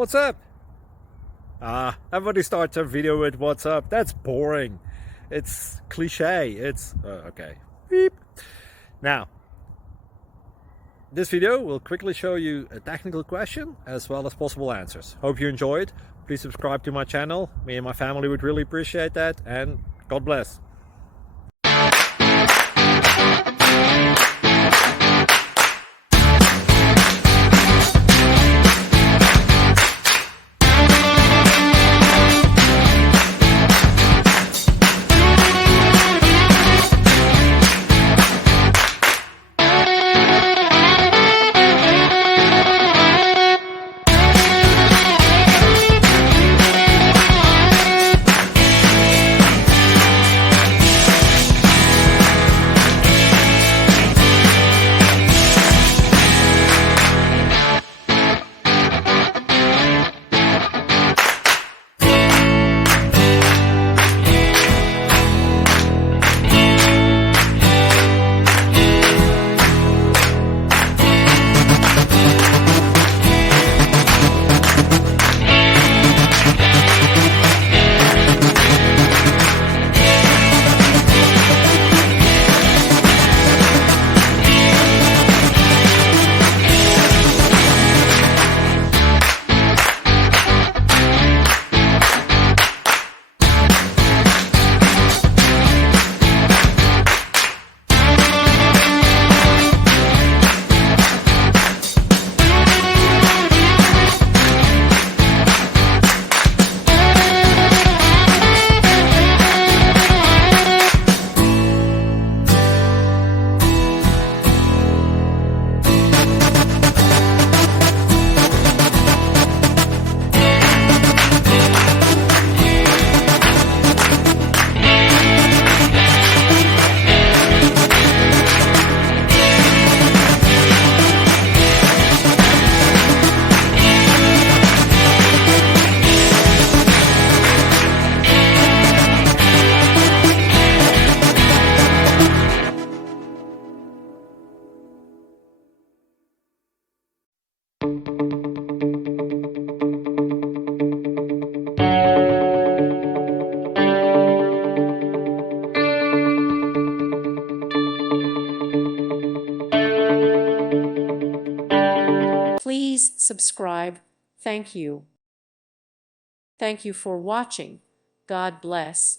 What's up? Everybody starts a video with what's up. That's boring. It's cliche. It's okay. Beep. Now, this video will quickly show you a technical question as well as possible answers. Hope you enjoyed. Please subscribe to my channel. Me and my family would really appreciate that, and God bless. Please subscribe. Thank you. Thank you for watching. God bless.